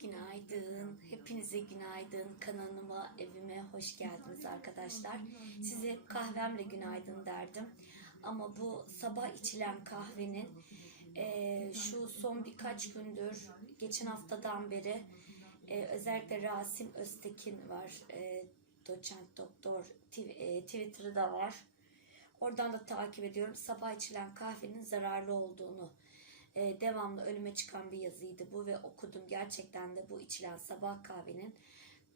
Günaydın. Hepinize günaydın. Kanalıma, evime hoş geldiniz arkadaşlar. Size kahvemle günaydın derdim. Ama bu sabah içilen kahvenin eee, şu son birkaç gündür, geçen haftadan beri eee, özellikle Rasim Öztekin var. eee, doçent doktor Tw- eee, Twitter'ı da var. Oradan da takip ediyorum. Sabah içilen kahvenin zararlı olduğunu e, devamlı önüme çıkan bir yazıydı bu ve okudum. Gerçekten de bu içilen sabah kahvenin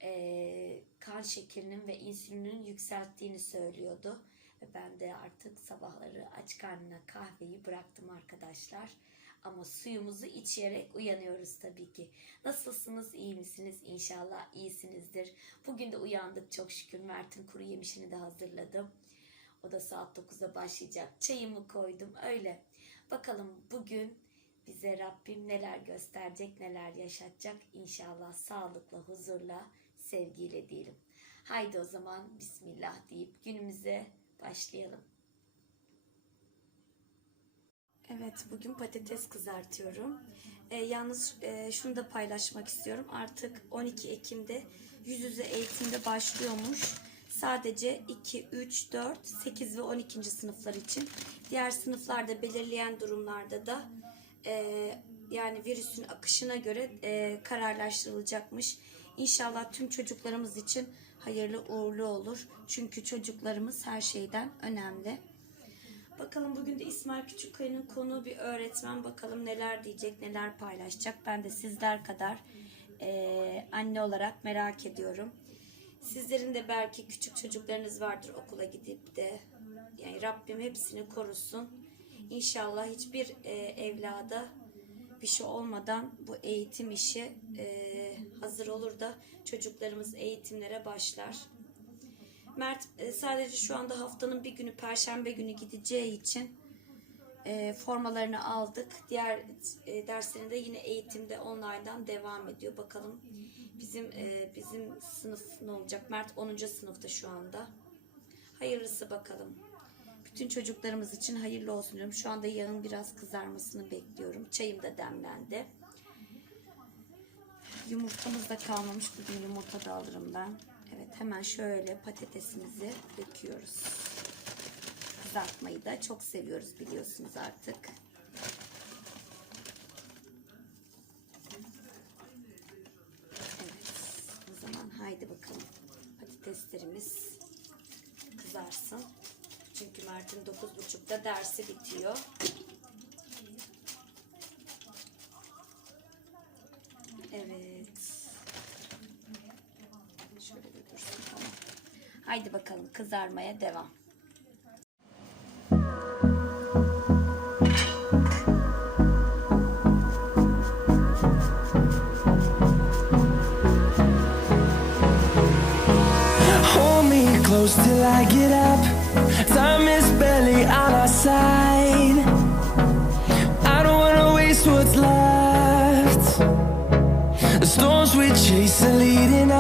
e, kan şekerinin ve insülinin yükselttiğini söylüyordu. Ve ben de artık sabahları aç karnına kahveyi bıraktım arkadaşlar. Ama suyumuzu içerek uyanıyoruz tabii ki. Nasılsınız? iyi misiniz? İnşallah iyisinizdir. Bugün de uyandık çok şükür. Mert'in kuru yemişini de hazırladım. O da saat 9'da başlayacak. Çayımı koydum öyle. Bakalım bugün bize Rabbim neler gösterecek, neler yaşatacak. İnşallah sağlıkla, huzurla, sevgiyle diyelim. Haydi o zaman Bismillah deyip günümüze başlayalım. Evet, bugün patates kızartıyorum. Ee, yalnız e, şunu da paylaşmak istiyorum. Artık 12 Ekim'de yüz yüze eğitimde başlıyormuş. Sadece 2, 3, 4, 8 ve 12. sınıflar için. Diğer sınıflarda belirleyen durumlarda da e, yani virüsün akışına göre e, kararlaştırılacakmış. İnşallah tüm çocuklarımız için hayırlı uğurlu olur. Çünkü çocuklarımız her şeyden önemli. Bakalım bugün de İsmail Küçükkaya'nın konu bir öğretmen. Bakalım neler diyecek, neler paylaşacak. Ben de sizler kadar eee, anne olarak merak ediyorum. Sizlerin de belki küçük çocuklarınız vardır okula gidip de. Yani Rabbim hepsini korusun. İnşallah hiçbir eee, evlada bir şey olmadan bu eğitim işi eee, hazır olur da çocuklarımız eğitimlere başlar. Mert e, sadece şu anda haftanın bir günü Perşembe günü gideceği için e, formalarını aldık. Diğer e, derslerinde yine eğitimde online'dan devam ediyor. Bakalım bizim e, bizim sınıf ne olacak? Mert 10. sınıfta şu anda. Hayırlısı bakalım. Bütün çocuklarımız için hayırlı olsun diyorum. Şu anda yağın biraz kızarmasını bekliyorum. Çayım da demlendi. Yumurtamız da kalmamış. Bugün yumurta da alırım ben. Evet hemen şöyle patatesimizi döküyoruz. Kızartmayı da çok seviyoruz biliyorsunuz artık. Evet o zaman haydi bakalım. Patateslerimiz kızarsın. Çünkü Mert'in 9.30'da dersi bitiyor. Evet. Şöyle dursun. Haydi bakalım kızarmaya devam. Till I get up. Time is barely on our side. I don't wanna waste what's left. The storms we chase are leading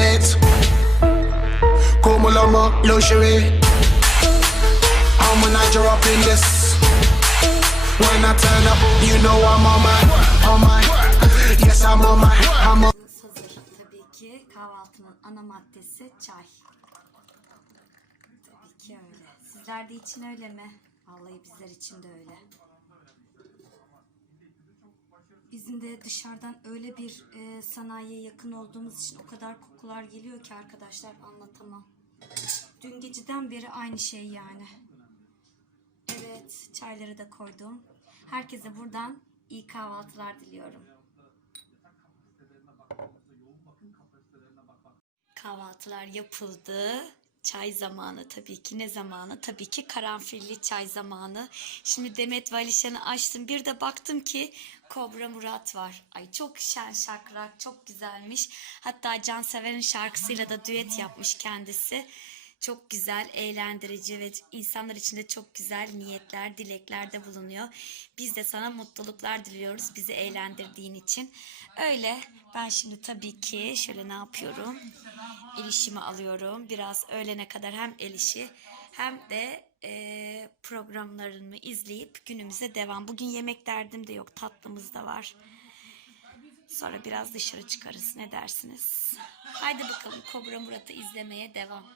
it. Como lomo, luxury. I'm when I drop in this. When I turn up, you know I'm on my, on my. Yes, I'm on my, I'm on. Tabii ki kahvaltının ana maddesi çay. Tabii ki öyle. Sizler de için öyle mi? Vallahi bizler için de öyle. Bizim de dışarıdan öyle bir e, sanayiye yakın olduğumuz için o kadar kokular geliyor ki arkadaşlar anlatamam. Dün geceden beri aynı şey yani. Evet, çayları da koydum. Herkese buradan iyi kahvaltılar diliyorum. Kahvaltılar yapıldı. Çay zamanı tabii ki ne zamanı? Tabii ki karanfilli çay zamanı. Şimdi Demet ve açtım. Bir de baktım ki Kobra Murat var. Ay çok şen şakrak, çok güzelmiş. Hatta Cansever'in şarkısıyla da düet yapmış kendisi. Çok güzel, eğlendirici ve insanlar için de çok güzel niyetler, dileklerde bulunuyor. Biz de sana mutluluklar diliyoruz bizi eğlendirdiğin için. Öyle ben şimdi tabii ki şöyle ne yapıyorum? El işimi alıyorum. Biraz öğlene kadar hem el işi hem de eee, programlarımı izleyip günümüze devam. Bugün yemek derdim de yok, tatlımız da var. Sonra biraz dışarı çıkarız. Ne dersiniz? Haydi bakalım Kobra Murat'ı izlemeye devam.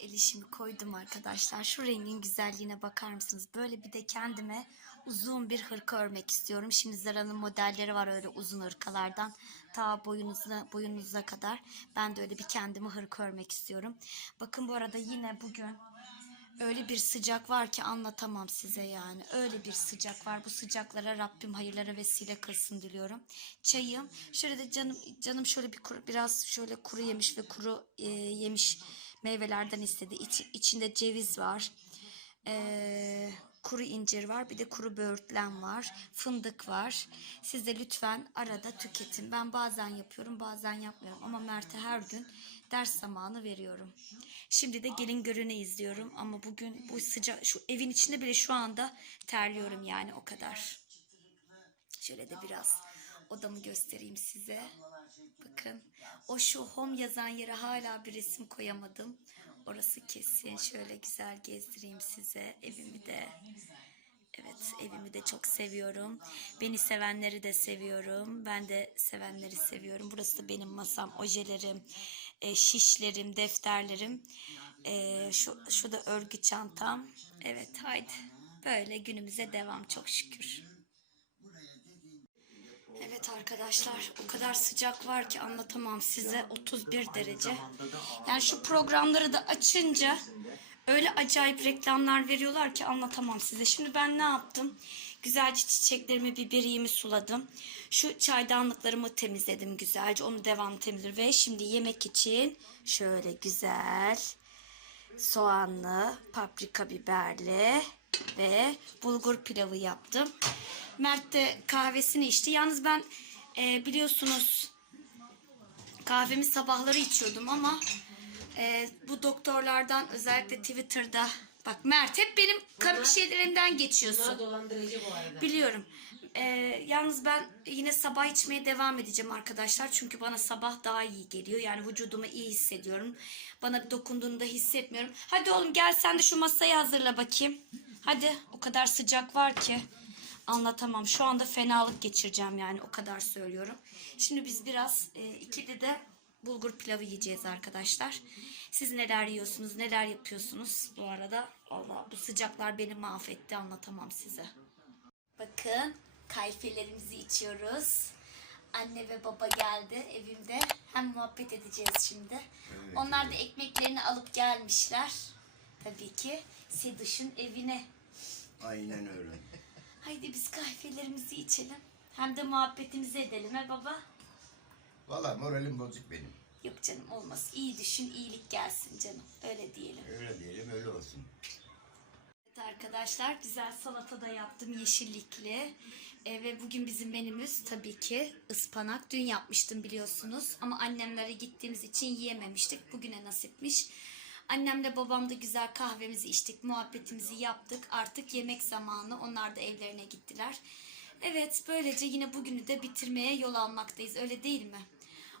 El işimi koydum arkadaşlar. Şu rengin güzelliğine bakar mısınız? Böyle bir de kendime uzun bir hırka örmek istiyorum. Şimdi Zara'nın modelleri var öyle uzun hırkalardan. Ta boyunuza, boyunuza kadar. Ben de öyle bir kendime hırka örmek istiyorum. Bakın bu arada yine bugün öyle bir sıcak var ki anlatamam size yani. Öyle bir sıcak var. Bu sıcaklara Rabbim hayırlara vesile kılsın diliyorum. Çayım. Şöyle de canım canım şöyle bir kuru, biraz şöyle kuru yemiş ve kuru e, yemiş meyvelerden istedi. İç, içinde ceviz var. Ee, kuru incir var. Bir de kuru böğürtlen var. Fındık var. Siz de lütfen arada tüketin. Ben bazen yapıyorum bazen yapmıyorum. Ama Mert'e her gün ders zamanı veriyorum. Şimdi de gelin görüne izliyorum. Ama bugün bu sıcak şu evin içinde bile şu anda terliyorum yani o kadar. Şöyle de biraz odamı göstereyim size. Bakın o şu home yazan yere hala bir resim koyamadım. Orası kesin. Şöyle güzel gezdireyim size evimi de. Evet evimi de çok seviyorum. Beni sevenleri de seviyorum. Ben de sevenleri seviyorum. Burası da benim masam, ojelerim, e, şişlerim, defterlerim. E, şu, şu da örgü çantam. Evet haydi. Böyle günümüze devam çok şükür. Evet arkadaşlar o kadar sıcak var ki anlatamam size 31 derece. Yani şu programları da açınca Öyle acayip reklamlar veriyorlar ki anlatamam size. Şimdi ben ne yaptım? Güzelce çiçeklerimi, biberimi suladım. Şu çaydanlıklarımı temizledim güzelce. Onu devam temizledim. Ve şimdi yemek için şöyle güzel soğanlı, paprika biberli ve bulgur pilavı yaptım. Mert de kahvesini içti. Yalnız ben e, biliyorsunuz kahvemi sabahları içiyordum ama e, bu doktorlardan özellikle Twitter'da bak Mert hep benim kar- şeylerimden geçiyorsun. dolandırıcı bu arada. Biliyorum. Ee, yalnız ben yine sabah içmeye devam edeceğim arkadaşlar. Çünkü bana sabah daha iyi geliyor. Yani vücudumu iyi hissediyorum. Bana dokunduğunu da hissetmiyorum. Hadi oğlum gel sen de şu masayı hazırla bakayım. Hadi o kadar sıcak var ki. Anlatamam. Şu anda fenalık geçireceğim yani o kadar söylüyorum. Şimdi biz biraz e, ikili de bulgur pilavı yiyeceğiz arkadaşlar. Siz neler yiyorsunuz, neler yapıyorsunuz bu arada? Allah bu sıcaklar beni mahvetti anlatamam size. Bakın kayfelerimizi içiyoruz. Anne ve baba geldi evimde. Hem muhabbet edeceğiz şimdi. Onlar da ekmeklerini alıp gelmişler. Tabii ki Seduş'un evine. Aynen öyle. Haydi biz kahvelerimizi içelim. Hem de muhabbetimizi edelim he baba. Valla moralim bozuk benim. Yok canım olmaz. İyi düşün, iyilik gelsin canım. Öyle diyelim. Öyle diyelim öyle olsun. Evet arkadaşlar güzel salata da yaptım yeşillikli. E, ve bugün bizim menümüz tabii ki ıspanak. Dün yapmıştım biliyorsunuz ama annemlere gittiğimiz için yiyememiştik. Bugüne nasipmiş. Annemle babam da güzel kahvemizi içtik, muhabbetimizi yaptık. Artık yemek zamanı. Onlar da evlerine gittiler. Evet böylece yine bugünü de bitirmeye yol almaktayız öyle değil mi?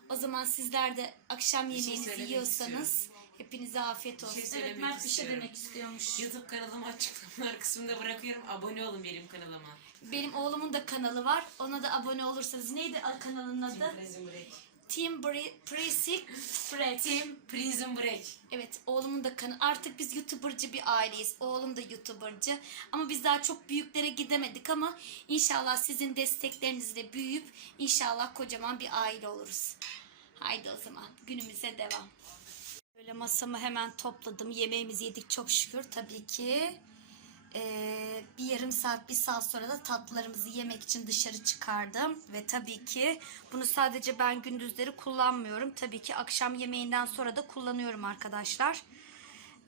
O zaman sizler de akşam şey yemeğinizi söylemek yiyorsanız hepinize afiyet olsun. evet söylemek Mert bir şey istiyorum. demek istiyormuş. YouTube kanalımı açıklamalar kısmında bırakıyorum. Abone olun benim kanalıma. Benim oğlumun da kanalı var. Ona da abone olursanız. Neydi kanalının adı? Prison Team Bre- Break. Team Prison Break. Evet oğlumun da kanalı. Artık biz YouTuber'cı bir aileyiz. Oğlum da YouTuber'cı. Ama biz daha çok büyüklere gidemedik ama inşallah sizin desteklerinizle büyüyüp inşallah kocaman bir aile oluruz. Haydi o zaman günümüze devam. Böyle masamı hemen topladım. Yemeğimizi yedik çok şükür. Tabii ki ee, bir yarım saat, bir saat sonra da tatlılarımızı yemek için dışarı çıkardım. Ve tabii ki bunu sadece ben gündüzleri kullanmıyorum. Tabii ki akşam yemeğinden sonra da kullanıyorum arkadaşlar.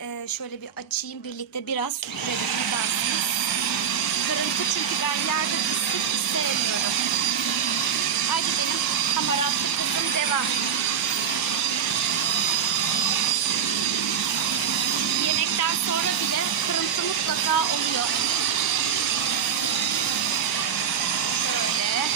Ee, şöyle bir açayım. Birlikte biraz süpürelim. Ne dersiniz? Kırıntı çünkü ben yerde pislik sevmiyorum. Haydi benim hamaratlı kızım devam. Sonra bile kırıntı mutlaka oluyor. Şöyle.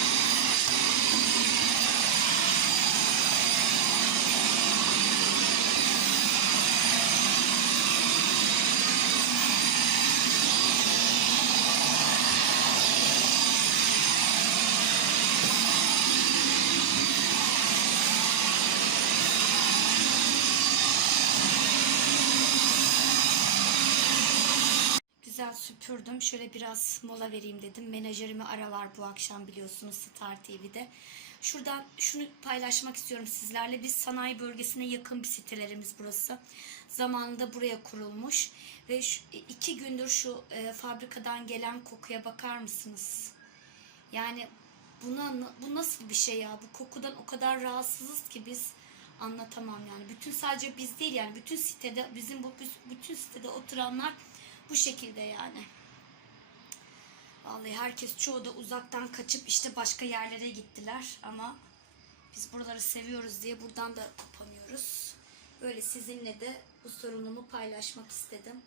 Güzel süpürdüm. Şöyle biraz mola vereyim dedim. Menajerimi aralar bu akşam biliyorsunuz Star TV'de. Şuradan şunu paylaşmak istiyorum sizlerle. Biz sanayi bölgesine yakın bir sitelerimiz burası. Zamanında buraya kurulmuş. Ve şu, iki gündür şu e, fabrikadan gelen kokuya bakar mısınız? Yani buna bu nasıl bir şey ya? Bu kokudan o kadar rahatsızız ki biz anlatamam yani. Bütün sadece biz değil yani bütün sitede bizim bu bütün sitede oturanlar bu şekilde yani. Vallahi herkes çoğu da uzaktan kaçıp işte başka yerlere gittiler ama biz buraları seviyoruz diye buradan da kopanıyoruz. Böyle sizinle de bu sorunumu paylaşmak istedim.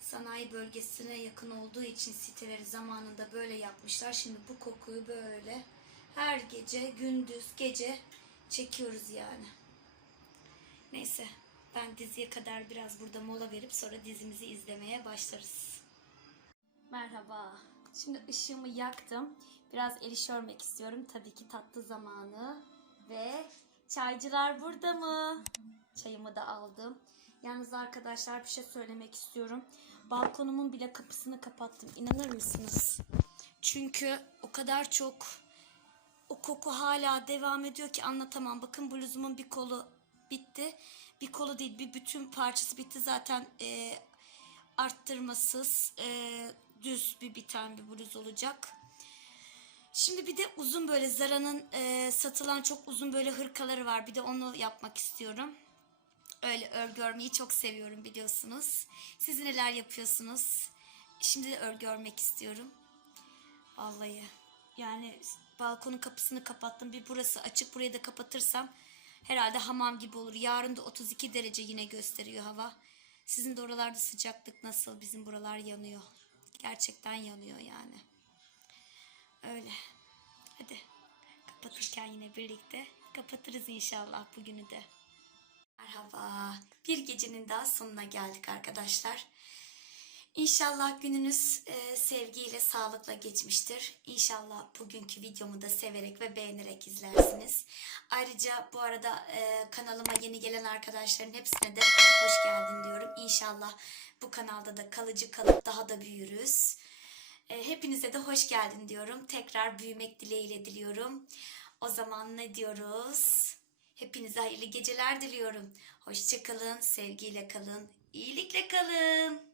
Sanayi bölgesine yakın olduğu için siteleri zamanında böyle yapmışlar. Şimdi bu kokuyu böyle her gece, gündüz, gece çekiyoruz yani. Neyse ben diziye kadar biraz burada mola verip sonra dizimizi izlemeye başlarız. Merhaba. Şimdi ışığımı yaktım. Biraz el örmek istiyorum. Tabii ki tatlı zamanı. Ve çaycılar burada mı? Çayımı da aldım. Yalnız arkadaşlar bir şey söylemek istiyorum. Balkonumun bile kapısını kapattım. İnanır mısınız? Çünkü o kadar çok o koku hala devam ediyor ki anlatamam. Bakın bluzumun bir kolu bitti Bir kolu değil bir bütün parçası bitti zaten e, arttırmasız e, düz bir biten bir bluz olacak. Şimdi bir de uzun böyle Zara'nın e, satılan çok uzun böyle hırkaları var. Bir de onu yapmak istiyorum. Öyle örgü örmeyi çok seviyorum biliyorsunuz. Siz neler yapıyorsunuz? Şimdi de örgü örmek istiyorum. Vallahi yani balkonun kapısını kapattım. Bir burası açık burayı da kapatırsam herhalde hamam gibi olur. Yarın da 32 derece yine gösteriyor hava. Sizin de oralarda sıcaklık nasıl? Bizim buralar yanıyor. Gerçekten yanıyor yani. Öyle. Hadi kapatırken yine birlikte kapatırız inşallah bugünü de. Merhaba. Bir gecenin daha sonuna geldik arkadaşlar. İnşallah gününüz e, sevgiyle, sağlıkla geçmiştir. İnşallah bugünkü videomu da severek ve beğenerek izlersiniz. Ayrıca bu arada e, kanalıma yeni gelen arkadaşların hepsine de hoş geldin diyorum. İnşallah bu kanalda da kalıcı kalıp daha da büyürüz. E, hepinize de hoş geldin diyorum. Tekrar büyümek dileğiyle diliyorum. O zaman ne diyoruz? Hepinize hayırlı geceler diliyorum. Hoşçakalın, sevgiyle kalın, iyilikle kalın.